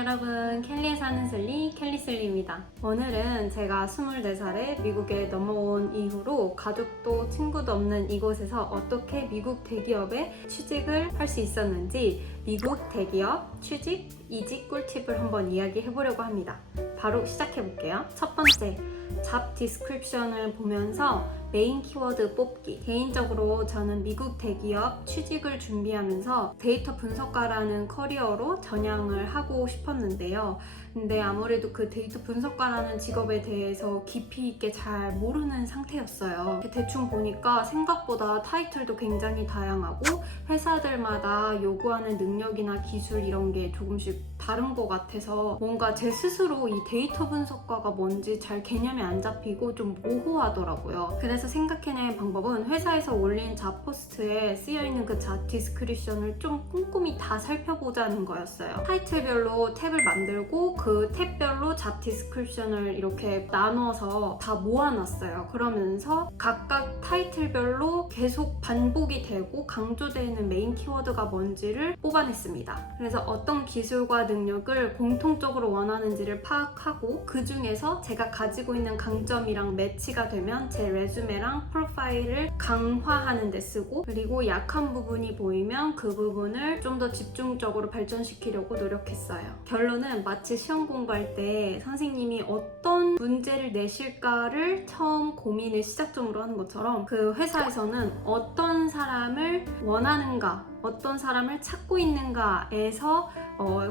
여러분, 켈리에 사는 슬리, 켈리슬리입니다. 오늘은 제가 24살에 미국에 넘어온 이후로 가족도 친구도 없는 이곳에서 어떻게 미국 대기업에 취직을 할 수 있었는지 미국 대기업 취직, 이직 꿀팁을 한번 이야기해 보려고 합니다. 바로 시작해 볼게요. 첫 번째, 잡 디스크립션을 보면서 메인 키워드 뽑기. 개인적으로 저는 미국 대기업 취직을 준비하면서 데이터 분석가라는 커리어로 전향을 하고 싶었는데요. 근데 아무래도 그 데이터 분석가라는 직업에 대해서 깊이 있게 잘 모르는 상태였어요. 대충 보니까 생각보다 타이틀도 굉장히 다양하고 회사들마다 요구하는 능력이나 기술 이런 게 조금씩 다른 것 같아서 뭔가 제 스스로 이 데이터 분석가가 뭔지 잘 개념이 안 잡히고 좀 모호하더라고요. 그래서 생각해낸 방법은 회사에서 올린 잡 포스트에 쓰여있는 그 잡 디스크립션을 좀 꼼꼼히 다 살펴보자는 거였어요. 타이틀별로 탭을 만들고 그 탭별로 잡 디스크립션을 이렇게 나눠서 다 모아놨어요. 그러면서 각각 타이틀별로 계속 반복이 되고 강조되는 메인 키워드가 뭔지를 뽑아냈습니다. 그래서 어떤 기술과 능력을 공통적으로 원하는지를 파악하고 그 중에서 제가 가지고 있는 강점이랑 매치가 되면 제 레주메랑 프로파일을 강화하는 데 쓰고, 그리고 약한 부분이 보이면 그 부분을 좀 더 집중적으로 발전시키려고 노력했어요. 결론은 마치 시험 공부할 때 선생님이 어떤 문제를 내실까를 처음 고민을 시작점으로 하는 것처럼 그 회사에서는 어떤 사람을 원하는가, 어떤 사람을 찾고 있는가에서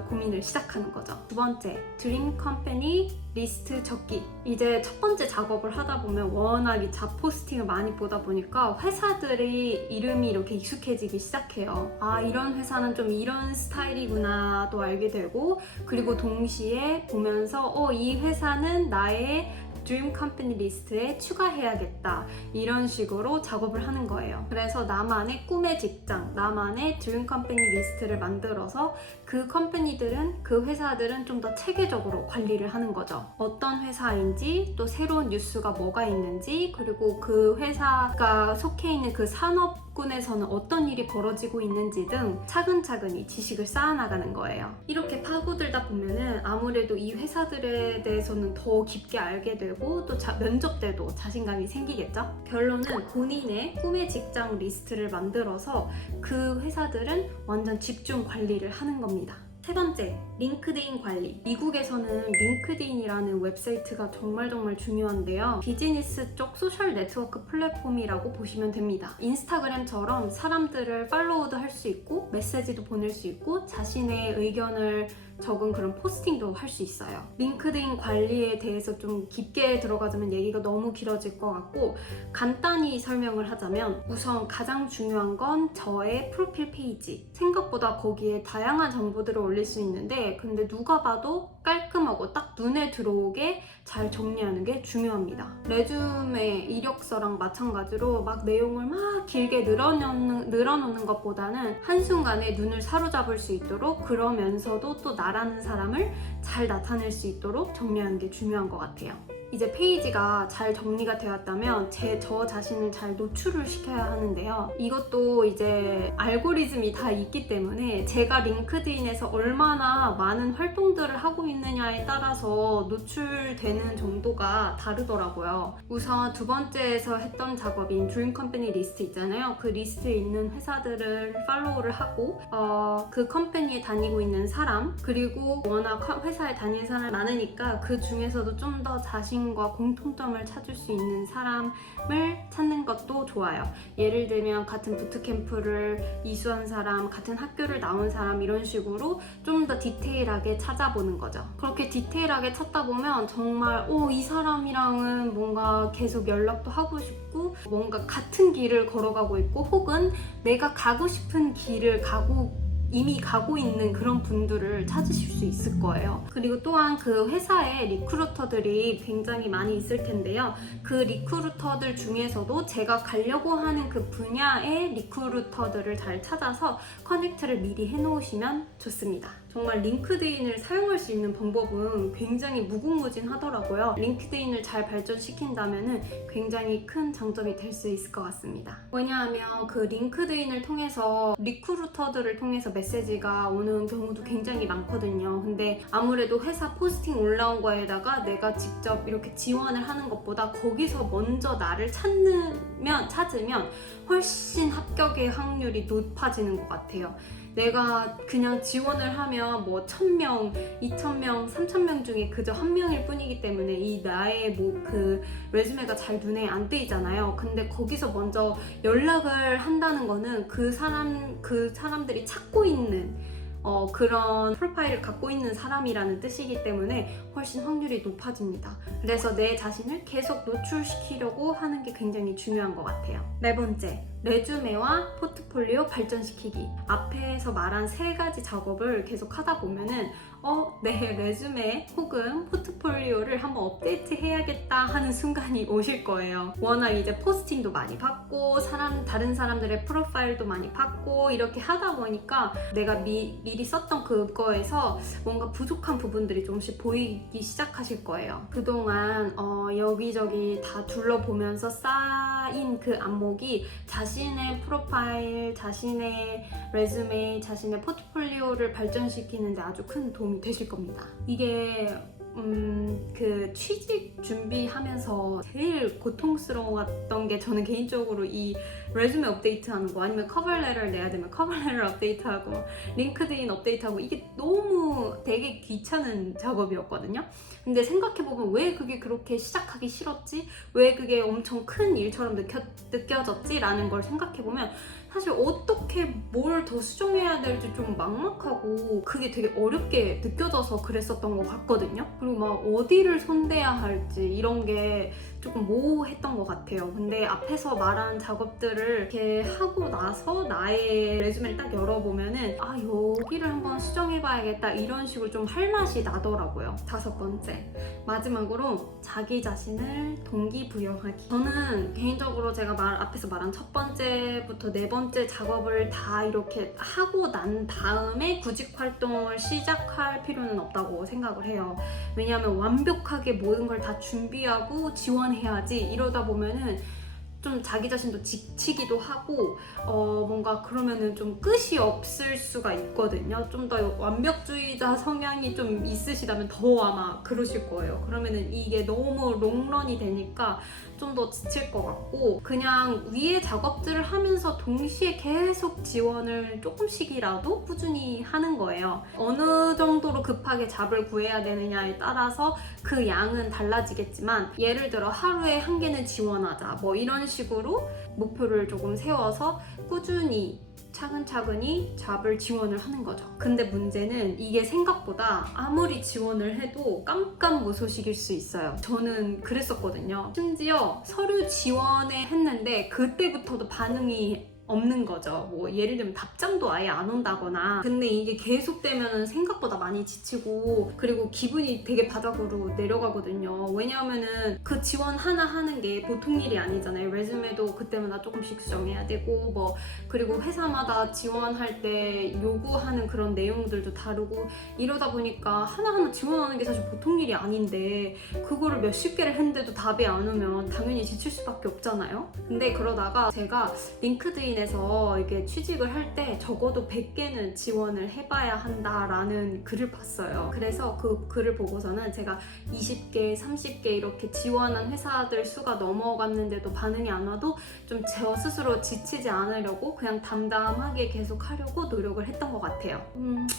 고민을 시작하는 거죠. 두 번째, 드림 컴퍼니 리스트 적기. 이제 첫 번째 작업을 하다 보면 워낙 이 잡 포스팅을 많이 보다 보니까 회사들의 이름이 이렇게 익숙해지기 시작해요. 아, 이런 회사는 좀 이런 스타일이구나 또 알게 되고, 그리고 동시에 보면서 이 회사는 나의 드림 컴퍼니 리스트에 추가해야겠다, 이런 식으로 작업을 하는 거예요. 그래서 나만의 꿈의 직장, 나만의 드림 컴퍼니 리스트를 만들어서 그 컴퍼니들은, 그 회사들은 좀 더 체계적으로 관리를 하는 거죠. 어떤 회사인지, 또 새로운 뉴스가 뭐가 있는지, 그리고 그 회사가 속해 있는 그 산업군에서는 어떤 일이 벌어지고 있는지 등 차근차근히 지식을 쌓아나가는 거예요. 이렇게 파고들다 보면은 아무래도 이 회사들에 대해서는 더 깊게 알게 되고, 또 면접 때도 자신감이 생기겠죠? 결론은 본인의 꿈의 직장 리스트를 만들어서 그 회사들은 완전 집중 관리를 하는 겁니다. 세 번째, 링크드인 관리. 미국에서는 링크드인이라는 웹사이트가 정말 중요한데요. 비즈니스 쪽 소셜 네트워크 플랫폼이라고 보시면 됩니다. 인스타그램처럼 사람들을 팔로우도 할 수 있고 메시지도 보낼 수 있고 자신의 의견을 적은 그런 포스팅도 할 수 있어요. 링크드인 관리에 대해서 좀 깊게 들어가자면 얘기가 너무 길어질 것 같고, 간단히 설명을 하자면 우선 가장 중요한 건 저의 프로필 페이지. 생각보다 거기에 다양한 정보들을 올릴 수 있는데, 근데 누가 봐도 깔끔하고 딱 눈에 들어오게 잘 정리하는 게 중요합니다. 레주메 이력서랑 마찬가지로 막 내용을 막 길게 늘어놓는 것보다는 한순간에 눈을 사로잡을 수 있도록, 그러면서도 또 나라는 사람을 잘 나타낼 수 있도록 정리하는 게 중요한 것 같아요. 이제 페이지가 잘 정리가 되었다면 저 자신을 잘 노출을 시켜야 하는데요. 이것도 이제 알고리즘이 다 있기 때문에 제가 링크드인에서 얼마나 많은 활동들을 하고 있느냐에 따라서 노출되는 정도가 다르더라고요. 우선 두 번째에서 했던 작업인 드림 컴퍼니 리스트 있잖아요. 그 리스트에 있는 회사들을 팔로우를 하고 그 컴퍼니에 다니고 있는 사람, 그리고 워낙 회사에 다니는 사람이 많으니까 그 중에서도 좀 더 자신과 공통점을 찾을 수 있는 사람을 찾는 것도 좋아요. 예를 들면 같은 부트캠프를 이수한 사람, 같은 학교를 나온 사람, 이런 식으로 좀 더 디테일하게 찾아보는 거죠. 그렇게 디테일하게 찾다 보면 정말 이 사람이랑은 뭔가 계속 연락도 하고 싶고, 뭔가 같은 길을 걸어가고 있고, 혹은 내가 가고 싶은 길을 이미 가고 있는 그런 분들을 찾으실 수 있을 거예요. 그리고 또한 그 회사에 리크루터들이 굉장히 많이 있을 텐데요. 그 리크루터들 중에서도 제가 가려고 하는 그 분야의 리크루터들을 잘 찾아서 커넥트를 미리 해놓으시면 좋습니다. 정말 링크드인을 사용할 수 있는 방법은 굉장히 무궁무진하더라고요. 링크드인을 잘 발전시킨다면 굉장히 큰 장점이 될 수 있을 것 같습니다. 왜냐하면 그 링크드인을 통해서 리크루터들을 통해서 메시지가 오는 경우도 굉장히 많거든요. 근데 아무래도 회사 포스팅 올라온 거에다가 내가 직접 이렇게 지원을 하는 것보다 거기서 먼저 나를 찾으면 훨씬 합격의 확률이 높아지는 것 같아요. 내가 그냥 지원을 하면 뭐 1000명, 2000명, 3000명 중에 그저 한 명일 뿐이기 때문에 이 나의 그 레주메가 잘 눈에 안 띄잖아요. 근데 거기서 먼저 연락을 한다는 거는 그 사람들이 찾고 있는 그런 프로파일을 갖고 있는 사람이라는 뜻이기 때문에 훨씬 확률이 높아집니다. 그래서 내 자신을 계속 노출시키려고 하는 게 굉장히 중요한 것 같아요. 네 번째, 레주메와 포트폴리오 발전시키기. 앞에서 말한 세 가지 작업을 계속 하다 보면은 내 레주메 혹은 포트폴리오를 한번 업데이트 해야겠다 하는 순간이 오실 거예요. 워낙 이제 포스팅도 많이 받고 다른 사람들의 프로파일도 많이 받고 이렇게 하다 보니까 내가 미리 썼던 그거에서 뭔가 부족한 부분들이 조금씩 보이기 시작하실 거예요. 그동안 여기저기 다 둘러보면서 쌓인 그 안목이 자신의 프로파일, 자신의 레주메, 자신의 포트폴리오를 발전시키는데 아주 큰 도움이 되실 겁니다. 이게 그 취직 준비하면서 제일 고통스러웠던 게 저는 개인적으로 이 레주메 업데이트하는 거, 아니면 커버레터를 내야 되면 커버레터 업데이트하고 링크드인 업데이트하고, 이게 너무 되게 귀찮은 작업이었거든요. 근데 생각해보면 왜 그게 그렇게 시작하기 싫었지? 왜 그게 엄청 큰 일처럼 느껴졌지? 라는 걸 생각해보면 사실 어떻게 뭘 더 수정해야 될지 좀 막막하고 그게 되게 어렵게 느껴져서 그랬었던 것 같거든요. 그리고 막 어디를 손대야 할지 이런 게 조금 모호했던 것 같아요. 근데 앞에서 말한 작업들을 이렇게 하고 나서 나의 레주메를 딱 열어보면은 여기를 한번 수정해봐야겠다 이런 식으로 좀 할 맛이 나더라고요. 다섯 번째, 마지막으로 자기 자신을 동기부여하기. 저는 개인적으로 제가 앞에서 말한 첫 번째부터 네 번째 작업을 다 이렇게 하고 난 다음에 구직 활동을 시작할 필요는 없다고 생각을 해요. 왜냐하면 완벽하게 모든 걸 다 준비하고 지원해야지 이러다 보면은 좀 자기 자신도 지치기도 하고 뭔가 그러면은 좀 끝이 없을 수가 있거든요. 좀 더 완벽주의자 성향이 좀 있으시다면 더 아마 그러실 거예요. 그러면은 이게 너무 롱런이 되니까 좀 더 지칠 것 같고, 그냥 위에 작업들을 하면서 동시에 계속 지원을 조금씩이라도 꾸준히 하는 거예요. 어느 정도로 급하게 잡을 구해야 되느냐에 따라서 그 양은 달라지겠지만, 예를 들어 하루에 1개는 지원하자 뭐 이런 식으로 목표를 조금 세워서 꾸준히 차근차근히 잡을 지원을 하는 거죠. 근데 문제는 이게 생각보다 아무리 지원을 해도 깜깜무소식일 수 있어요. 저는 그랬었거든요. 심지어 서류 지원을 했는데 그때부터도 반응이 없는 거죠. 뭐 예를 들면 답장도 아예 안 온다거나. 근데 이게 계속되면 생각보다 많이 지치고, 그리고 기분이 되게 바닥으로 내려가거든요. 왜냐하면은 그 지원 하나 하는 게 보통 일이 아니잖아요. 레주메도 그때마다 조금씩 수정해야 되고, 그리고 회사마다 지원할 때 요구하는 그런 내용들도 다르고, 이러다 보니까 하나하나 지원하는 게 사실 보통 일이 아닌데 그거를 몇십 개를 했는데도 답이 안 오면 당연히 지칠 수밖에 없잖아요. 근데 그러다가 제가 링크드인 에서 이게 취직을 할 때 적어도 100개는 지원을 해봐야 한다라는 글을 봤어요. 그래서 그 글을 보고서는 제가 20개, 30개 이렇게 지원한 회사들 수가 넘어갔는데도 반응이 안 와도 좀 저 스스로 지치지 않으려고 그냥 담담하게 계속 하려고 노력을 했던 것 같아요.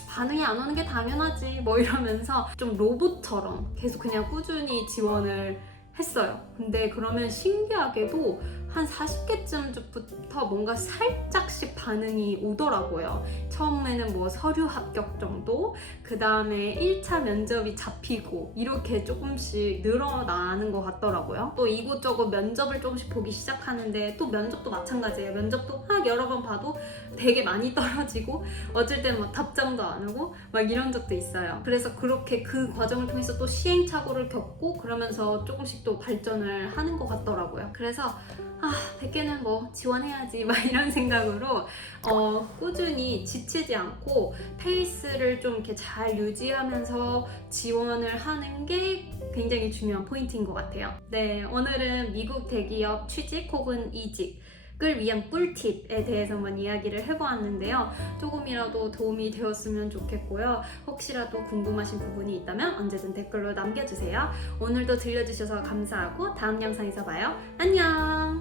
반응이 안 오는 게 당연하지 뭐 이러면서 좀 로봇처럼 계속 그냥 꾸준히 지원을 했어요. 근데 그러면 신기하게도 한 40개쯤부터 뭔가 살짝씩 반응이 오더라고요. 처음에는 뭐 서류 합격 정도, 그 다음에 1차 면접이 잡히고 이렇게 조금씩 늘어나는 것 같더라고요. 또 이곳저곳 면접을 조금씩 보기 시작하는데 또 면접도 마찬가지예요. 면접도 막 여러 번 봐도 되게 많이 떨어지고 어쩔 때는 막 답장도 안 오고 막 이런 적도 있어요. 그래서 그렇게 그 과정을 통해서 또 시행착오를 겪고 그러면서 조금씩 또 발전을 하는 것 같더라고요. 그래서 100개는 뭐 지원해야지 막 이런 생각으로 꾸준히 지치지 않고 페이스를 좀 이렇게 잘 유지하면서 지원을 하는 게 굉장히 중요한 포인트인 것 같아요. 네, 오늘은 미국 대기업 취직 혹은 이직을 위한 꿀팁에 대해서 한번 이야기를 해보았는데요. 조금이라도 도움이 되었으면 좋겠고요. 혹시라도 궁금하신 부분이 있다면 언제든 댓글로 남겨주세요. 오늘도 들려주셔서 감사하고 다음 영상에서 봐요. 안녕!